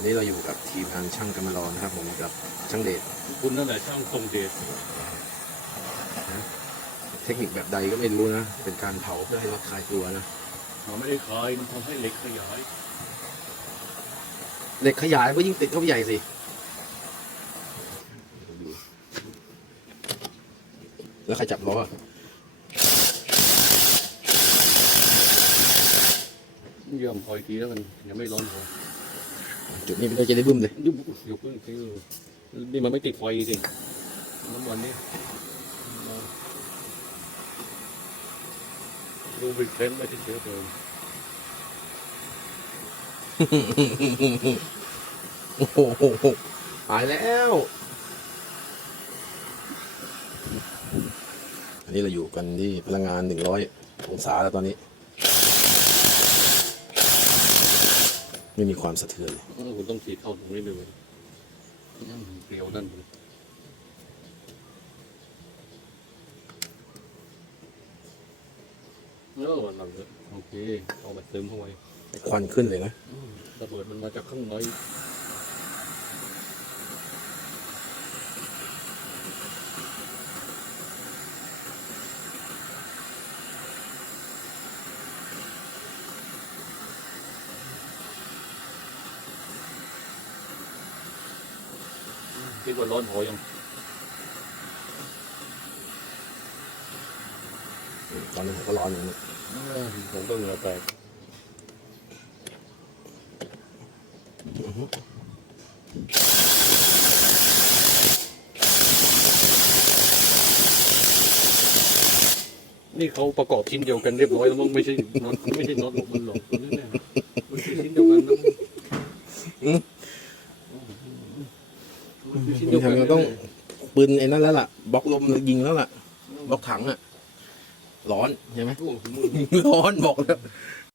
วันนี้เราอยู่กับทีมงานช่างกำมะลอนะครับผมกับช่างเดชคุณนั่นแหละช่างทรงเดชเทคนิคแบบใดก็ไม่รู้นะ เป็นการเผาเพื่อให้รถคลายตัวนะมันไม่ได้คลายมันทำให้เหล็กขยายเหล็กขยายก็ยิ่งติดเข้าไปใหญ่สิแล้วใครจับล้ออะเยี่ยมพออีกทีแล้วกันยังไม่ร้อนพอ จุดนี้เราจะได้บึ้มเลยยุบยุบเพิ่งคือนี่มันไม่ติดไฟสิน้ำมันนี่ดูเป็นเซนไม่ใช่เชื้อเพลิงโอ้โหตายแล้ว อันนี้เราอยู่กันที่พลังงานหนึ่งร้อยองศาแล้วตอนนี้ ไม่มีความสะเทือนเลยเออคุณต้องฉีดเข้าตรงนี้เลยนั่นเปรียวนั่นเออวันหลังเลยโอเคเอามาเติมเข้าไปควันขึ้นเลยนะอืมระเบิดมันมาจากข้างใน คิดว่าร้อนพอยังตอนนี้ผมก็ร้อนอยู่นะเออผมก็เหงื่อแตกนี่เขาประกอบชิ้นเดียวกันเรียบร้อยแล้วมั้งไม่ใช่น็อตไม่ใช่น็อตหลบมันหลอกแน่ๆมันคือชิ้นเดียวกันนะมันคือชิ้นเดี มียวกัทานงเราต้องปืนไอ้นั่นแล้วล่ะบล็อกลมยิงแล้วล่ะบล็อกถังอะร้อนใช่ไหมโอ้โหมือร้อนบอกแล้ว